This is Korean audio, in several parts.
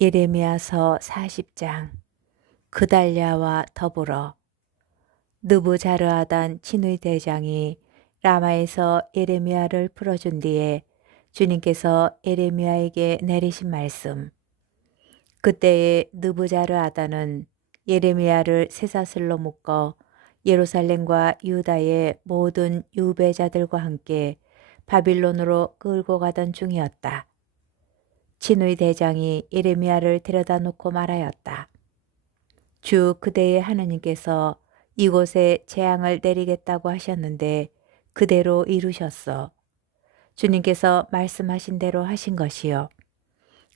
예레미야서 40장. 그달랴와 더불어. 느부자르하단 친의 대장이 라마에서 예레미야를 풀어준 뒤에 주님께서 예레미야에게 내리신 말씀. 그때에 느부자르하단은 예레미야를 쇠사슬로 묶어 예루살렘과 유다의 모든 유배자들과 함께 바빌론으로 끌고 가던 중이었다. 친의 대장이 예레미야를 데려다 놓고 말하였다. 주 그대의 하느님께서 이곳에 재앙을 내리겠다고 하셨는데 그대로 이루셨어. 주님께서 말씀하신 대로 하신 것이요.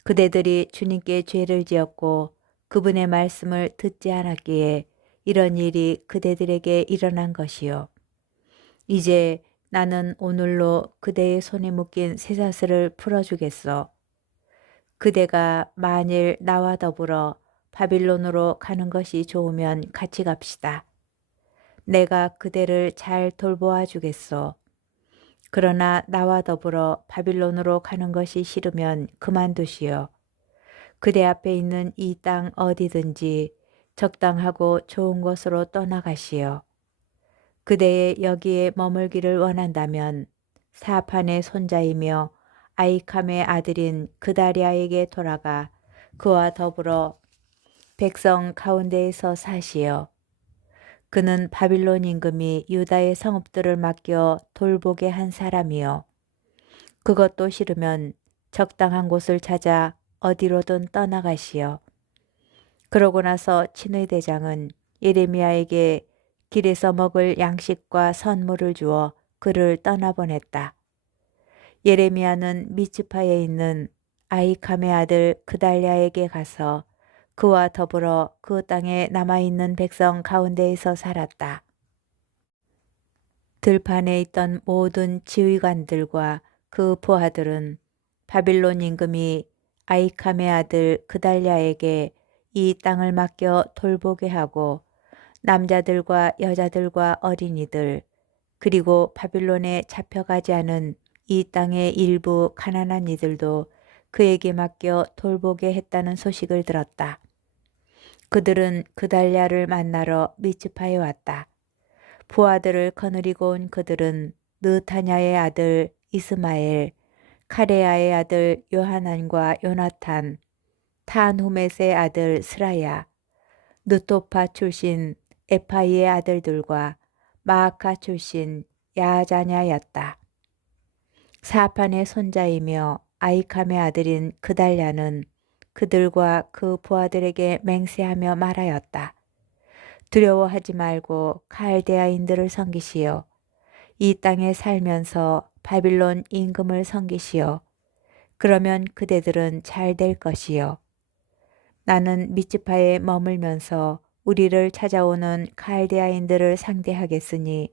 그대들이 주님께 죄를 지었고 그분의 말씀을 듣지 않았기에 이런 일이 그대들에게 일어난 것이요. 이제 나는 오늘로 그대의 손에 묶인 쇠사슬을 풀어주겠어. 그대가 만일 나와 더불어 바빌론으로 가는 것이 좋으면 같이 갑시다. 내가 그대를 잘 돌보아 주겠소. 그러나 나와 더불어 바빌론으로 가는 것이 싫으면 그만두시오. 그대 앞에 있는 이 땅 어디든지 적당하고 좋은 곳으로 떠나가시오. 그대의 여기에 머물기를 원한다면 사판의 손자이며 아이캄의 아들인 그다리아에게 돌아가 그와 더불어 백성 가운데에서 사시어. 그는 바빌론 임금이 유다의 성읍들을 맡겨 돌보게 한 사람이요. 그것도 싫으면 적당한 곳을 찾아 어디로든 떠나가시어. 그러고 나서 친의 대장은 예레미야에게 길에서 먹을 양식과 선물을 주어 그를 떠나보냈다. 예레미야는 미츠파에 있는 아이캄의 아들 그달랴에게 가서 그와 더불어 그 땅에 남아있는 백성 가운데에서 살았다. 들판에 있던 모든 지휘관들과 그 부하들은 바빌론 임금이 아이캄의 아들 그달랴에게 이 땅을 맡겨 돌보게 하고 남자들과 여자들과 어린이들 그리고 바빌론에 잡혀가지 않은 이 땅의 일부 가난한 이들도 그에게 맡겨 돌보게 했다는 소식을 들었다. 그들은 그달랴를 만나러 미츠파에 왔다. 부하들을 거느리고 온 그들은 느타냐의 아들 이스마엘, 카레야의 아들 요하난과 요나탄, 타누멧의 아들 스라야, 느토파 출신 에파이의 아들들과 마아카 출신 야자냐였다. 사판의 손자이며 아이캄의 아들인 그달랴는 그들과 그 부하들에게 맹세하며 말하였다. 두려워하지 말고 칼데아인들을 섬기시오. 이 땅에 살면서 바빌론 임금을 섬기시오. 그러면 그대들은 잘 될 것이요. 나는 미츠파에 머물면서 우리를 찾아오는 칼데아인들을 상대하겠으니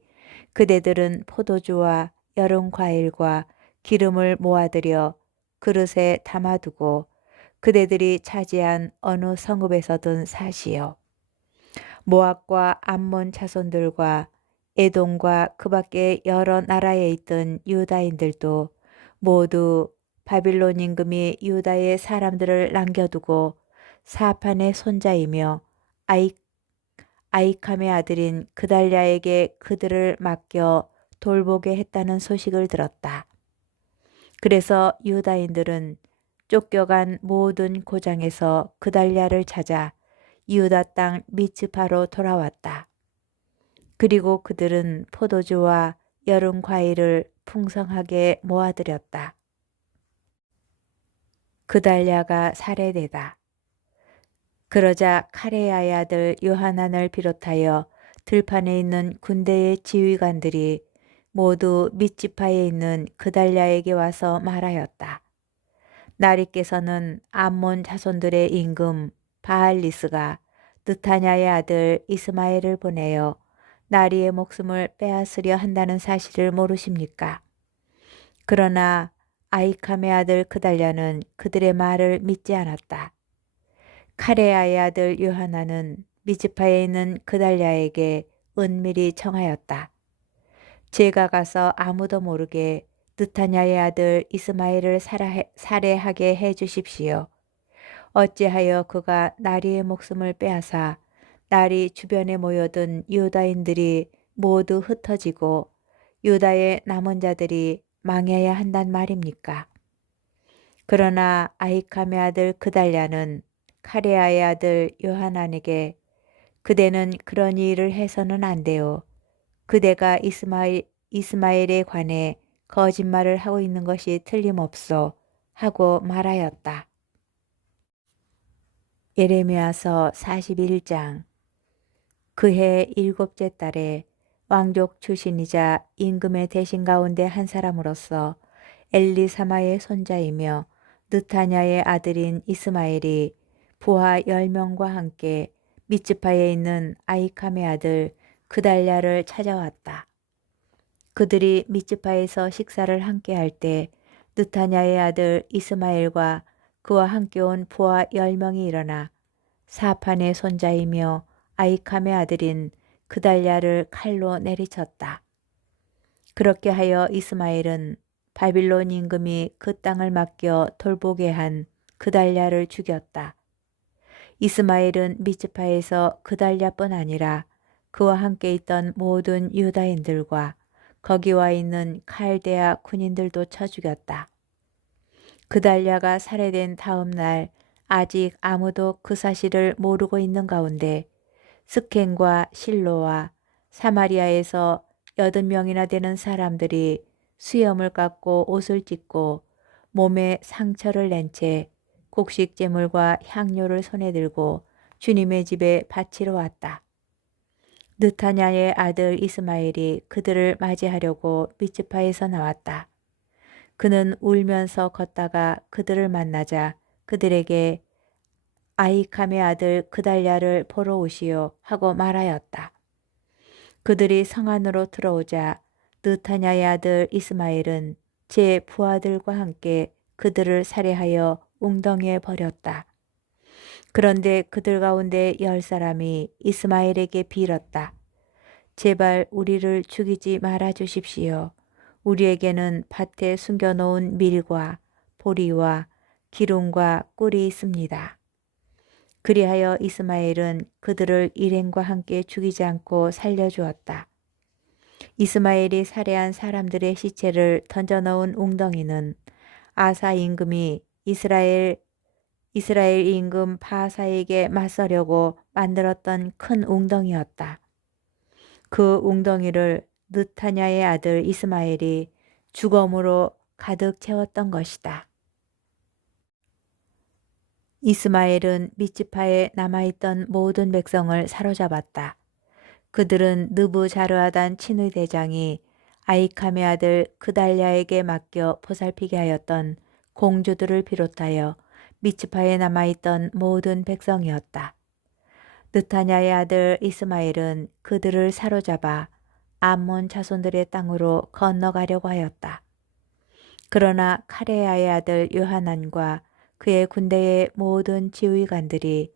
그대들은 포도주와 여름 과일과 기름을 모아들여 그릇에 담아두고 그대들이 차지한 어느 성읍에서든 사시오. 모압과 암몬 자손들과 에돔과 그 밖에 여러 나라에 있던 유다인들도 모두 바빌론 임금이 유다의 사람들을 남겨두고 사판의 손자이며 아이캄의 아들인 그달랴에게 그들을 맡겨 돌보게 했다는 소식을 들었다. 그래서 유다인들은 쫓겨간 모든 고장에서 그달랴를 찾아 유다 땅 미츠파로 돌아왔다. 그리고 그들은 포도주와 여름 과일을 풍성하게 모아들였다. 그달랴가 살해되다. 그러자 카레야의 아들 요하난을 비롯하여 들판에 있는 군대의 지휘관들이 모두 미츠파에 있는 그달랴에게 와서 말하였다. 나리께서는 암몬 자손들의 임금 바알리스가 느타냐의 아들 이스마엘을 보내어 나리의 목숨을 빼앗으려 한다는 사실을 모르십니까? 그러나 아이캄의 아들 그달랴는 그들의 말을 믿지 않았다. 카레야의 아들 요하나는 미즈파에 있는 그달랴에게 은밀히 청하였다. 제가 가서 아무도 모르게 느타냐의 아들 이스마엘을 살해하게 해 주십시오. 어찌하여 그가 나리의 목숨을 빼앗아 나리 주변에 모여든 유다인들이 모두 흩어지고 유다의 남은 자들이 망해야 한단 말입니까? 그러나 아히감의 아들 그달랴는 카레아의 아들 요하난에게 그대는 그런 일을 해서는 안 돼요. 그대가 이스마엘에 관해 거짓말을 하고 있는 것이 틀림없어 하고 말하였다. 예레미야서 41장. 그해 7째 달에 왕족 출신이자 임금의 대신 가운데 한 사람으로서 엘리사마의 손자이며 느타냐의 아들인 이스마엘이 부하 10명과 함께 미츠파에 있는 아히캄의 아들 그달랴를 찾아왔다. 그들이 미츠파에서 식사를 함께 할 때 느타냐의 아들 이스마엘과 그와 함께 온 부하 10명이 일어나 사판의 손자이며 아히캄의 아들인 그달랴를 칼로 내리쳤다. 그렇게 하여 이스마엘은 바빌론 임금이 그 땅을 맡겨 돌보게 한 그달랴를 죽였다. 이스마엘은 미츠파에서 그달랴뿐 아니라 그와 함께 있던 모든 유다인들과 거기 와 있는 칼데아 군인들도 쳐 죽였다. 그달랴가 살해된 다음 날 아직 아무도 그 사실을 모르고 있는 가운데 스켄과 실로와 사마리아에서 80명이나 되는 사람들이 수염을 깎고 옷을 찢고 몸에 상처를 낸 채 곡식 제물과 향료를 손에 들고 주님의 집에 바치러 왔다. 느타냐의 아들 이스마엘이 그들을 맞이하려고 미츠파에서 나왔다. 그는 울면서 걷다가 그들을 만나자 그들에게 아히캄의 아들 그달랴를 보러 오시오 하고 말하였다. 그들이 성 안으로 들어오자 느타냐의 아들 이스마엘은 제 부하들과 함께 그들을 살해하여 웅덩이에 버렸다. 그런데 그들 가운데 10사람이 이스마엘에게 빌었다. 제발 우리를 죽이지 말아 주십시오. 우리에게는 밭에 숨겨놓은 밀과 보리와 기름과 꿀이 있습니다. 그리하여 이스마엘은 그들을 일행과 함께 죽이지 않고 살려주었다. 이스마엘이 살해한 사람들의 시체를 던져넣은 웅덩이는 아사 임금이 이스라엘 임금 바사에게 맞서려고 만들었던 큰 웅덩이였다. 그 웅덩이를 느타냐의 아들 이스마엘이 죽음으로 가득 채웠던 것이다. 이스마엘은 미츠파에 남아있던 모든 백성을 사로잡았다. 그들은 느부자르하단 친의 대장이 아히캄의 아들 그달랴에게 맡겨 보살피게 하였던 공주들을 비롯하여 미츠파에 남아있던 모든 백성이었다. 느타냐의 아들 이스마엘은 그들을 사로잡아 암몬 자손들의 땅으로 건너가려고 하였다. 그러나 카레야의 아들 요하난과 그의 군대의 모든 지휘관들이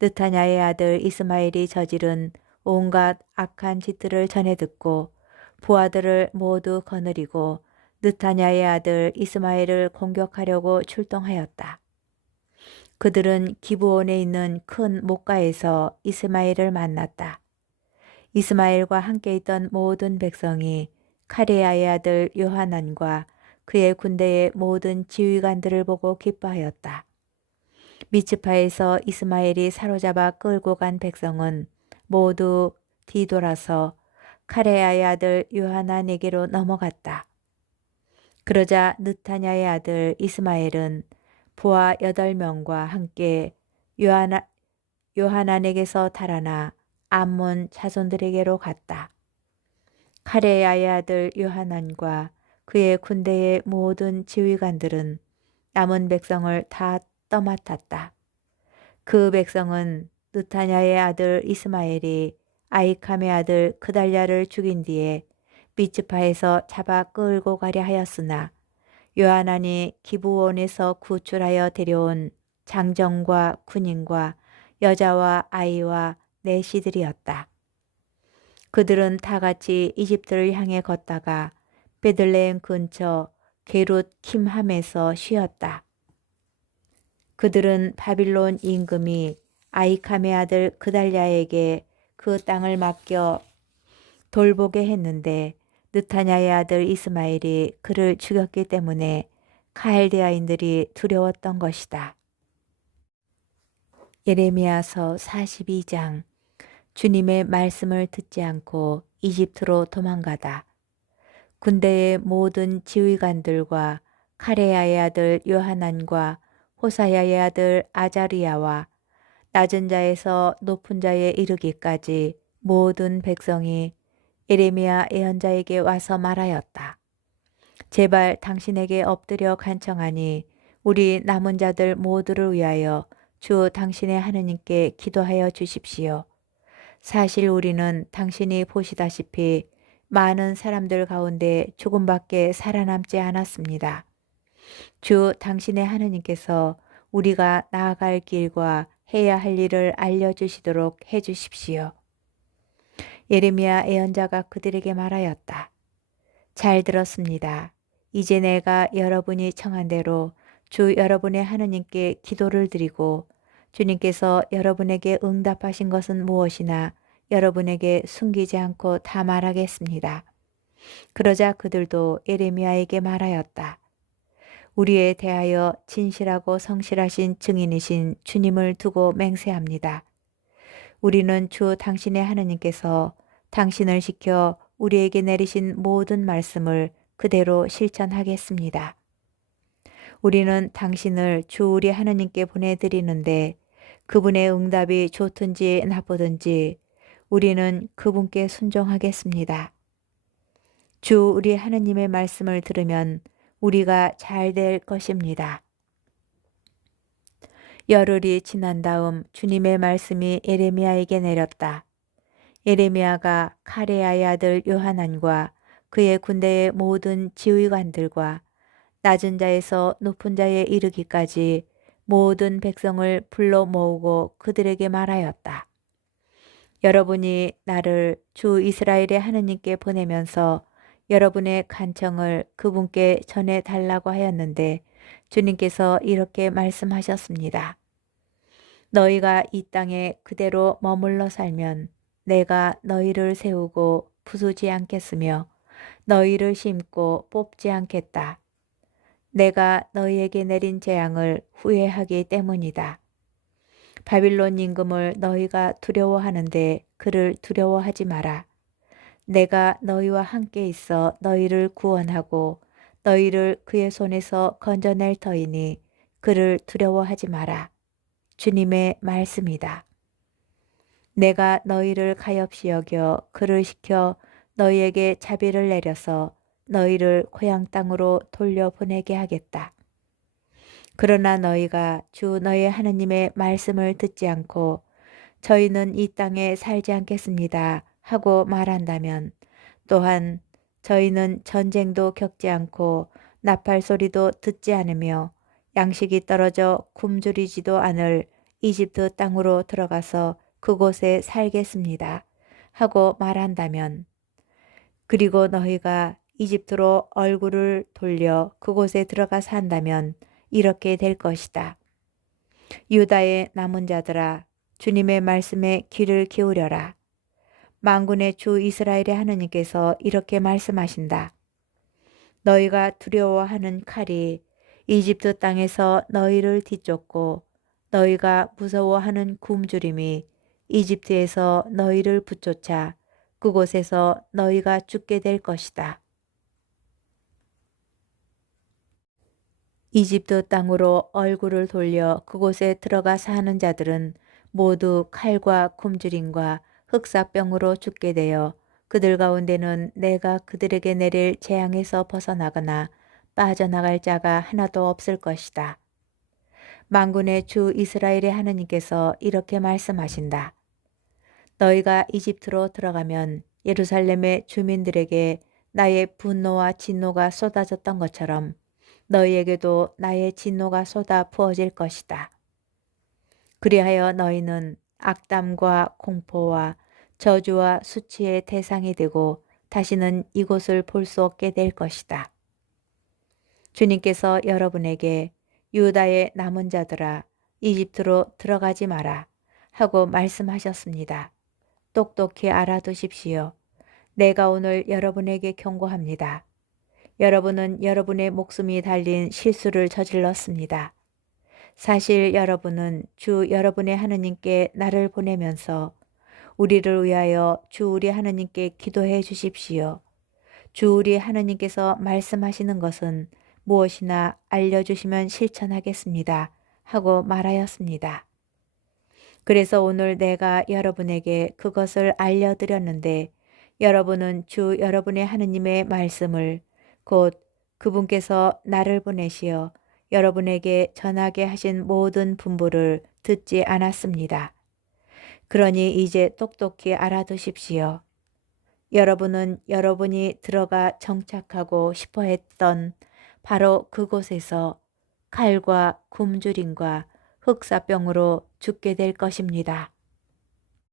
느타냐의 아들 이스마엘이 저지른 온갖 악한 짓들을 전해 듣고 부하들을 모두 거느리고 느타냐의 아들 이스마엘을 공격하려고 출동하였다. 그들은 기브온에 있는 큰 목가에서 이스마엘을 만났다. 이스마엘과 함께 있던 모든 백성이 카레야의 아들 요하난과 그의 군대의 모든 지휘관들을 보고 기뻐하였다. 미츠파에서 이스마엘이 사로잡아 끌고 간 백성은 모두 뒤돌아서 카레야의 아들 요하난에게로 넘어갔다. 그러자 느타냐의 아들 이스마엘은 부하 8명과 함께 요하난에게서 달아나 암몬 자손들에게로 갔다. 카레야의 아들 요하난과 그의 군대의 모든 지휘관들은 남은 백성을 다 떠맡았다. 그 백성은 느타냐의 아들 이스마엘이 아히캄의 아들 그달랴를 죽인 뒤에 미츠파에서 잡아 끌고 가려 하였으나 요하난이 기브온에서 구출하여 데려온 장정과 군인과 여자와 아이와 내시들이었다. 그들은 다 같이 이집트를 향해 걷다가 베들레헴 근처 게룻 킴함에서 쉬었다. 그들은 바빌론 임금이 아이캄의 아들 그달랴에게 그 땅을 맡겨 돌보게 했는데 느타냐의 아들 이스마엘이 그를 죽였기 때문에 칼데아인들이 두려웠던 것이다. 예레미야서 42장. 주님의 말씀을 듣지 않고 이집트로 도망가다. 군대의 모든 지휘관들과 카레야의 아들 요하난과 호사야의 아들 아자리야와 낮은 자에서 높은 자에 이르기까지 모든 백성이 예레미야 예언자에게 와서 말하였다. 제발 당신에게 엎드려 간청하니 우리 남은 자들 모두를 위하여 주 당신의 하느님께 기도하여 주십시오. 사실 우리는 당신이 보시다시피 많은 사람들 가운데 조금밖에 살아남지 않았습니다. 주 당신의 하느님께서 우리가 나아갈 길과 해야 할 일을 알려주시도록 해주십시오. 예레미야 예언자가 그들에게 말하였다. 잘 들었습니다. 이제 내가 여러분이 청한 대로 주 여러분의 하느님께 기도를 드리고 주님께서 여러분에게 응답하신 것은 무엇이나 여러분에게 숨기지 않고 다 말하겠습니다. 그러자 그들도 예레미야에게 말하였다. 우리에 대하여 진실하고 성실하신 증인이신 주님을 두고 맹세합니다. 우리는 주 당신의 하느님께서 당신을 시켜 우리에게 내리신 모든 말씀을 그대로 실천하겠습니다. 우리는 당신을 주 우리 하느님께 보내드리는데 그분의 응답이 좋든지 나쁘든지 우리는 그분께 순종하겠습니다. 주 우리 하느님의 말씀을 들으면 우리가 잘 될 것입니다. 열흘이 지난 다음 주님의 말씀이 예레미야에게 내렸다. 예레미야가 카레야의 아들 요하난과 그의 군대의 모든 지휘관들과 낮은 자에서 높은 자에 이르기까지 모든 백성을 불러 모으고 그들에게 말하였다. 여러분이 나를 주 이스라엘의 하느님께 보내면서 여러분의 간청을 그분께 전해 달라고 하였는데 주님께서 이렇게 말씀하셨습니다. 너희가 이 땅에 그대로 머물러 살면 내가 너희를 세우고 부수지 않겠으며 너희를 심고 뽑지 않겠다. 내가 너희에게 내린 재앙을 후회하기 때문이다. 바빌론 임금을 너희가 두려워하는데 그를 두려워하지 마라. 내가 너희와 함께 있어 너희를 구원하고 너희를 그의 손에서 건져낼 터이니 그를 두려워하지 마라. 주님의 말씀이다. 내가 너희를 가엾이 여겨 그를 시켜 너희에게 자비를 내려서 너희를 고향 땅으로 돌려보내게 하겠다. 그러나 너희가 주 너희 하느님의 말씀을 듣지 않고 저희는 이 땅에 살지 않겠습니다 하고 말한다면 또한 저희는 전쟁도 겪지 않고 나팔 소리도 듣지 않으며 양식이 떨어져 굶주리지도 않을 이집트 땅으로 들어가서 그곳에 살겠습니다 하고 말한다면 그리고 너희가 이집트로 얼굴을 돌려 그곳에 들어가 산다면 이렇게 될 것이다. 유다의 남은 자들아 주님의 말씀에 귀를 기울여라. 만군의 주 이스라엘의 하느님께서 이렇게 말씀하신다. 너희가 두려워하는 칼이 이집트 땅에서 너희를 뒤쫓고 너희가 무서워하는 굶주림이 이집트에서 너희를 붙쫓아 그곳에서 너희가 죽게 될 것이다. 이집트 땅으로 얼굴을 돌려 그곳에 들어가 사는 자들은 모두 칼과 굶주림과 흑사병으로 죽게 되어 그들 가운데는 내가 그들에게 내릴 재앙에서 벗어나거나 빠져나갈 자가 하나도 없을 것이다. 만군의 주 이스라엘의 하느님께서 이렇게 말씀하신다. 너희가 이집트로 들어가면 예루살렘의 주민들에게 나의 분노와 진노가 쏟아졌던 것처럼 너희에게도 나의 진노가 쏟아 부어질 것이다. 그리하여 너희는 악담과 공포와 저주와 수치의 대상이 되고 다시는 이곳을 볼 수 없게 될 것이다. 주님께서 여러분에게 유다의 남은 자들아 이집트로 들어가지 마라 하고 말씀하셨습니다. 똑똑히 알아두십시오. 내가 오늘 여러분에게 경고합니다. 여러분은 여러분의 목숨이 달린 실수를 저질렀습니다. 사실 여러분은 주 여러분의 하느님께 나를 보내면서 우리를 위하여 주 우리 하느님께 기도해 주십시오. 주 우리 하느님께서 말씀하시는 것은 무엇이나 알려주시면 실천하겠습니다. 하고 말하였습니다. 그래서 오늘 내가 여러분에게 그것을 알려드렸는데 여러분은 주 여러분의 하느님의 말씀을 곧 그분께서 나를 보내시어 여러분에게 전하게 하신 모든 분부를 듣지 않았습니다. 그러니 이제 똑똑히 알아두십시오. 여러분은 여러분이 들어가 정착하고 싶어 했던 바로 그곳에서 칼과 굶주림과 흑사병으로 죽게 될 것입니다.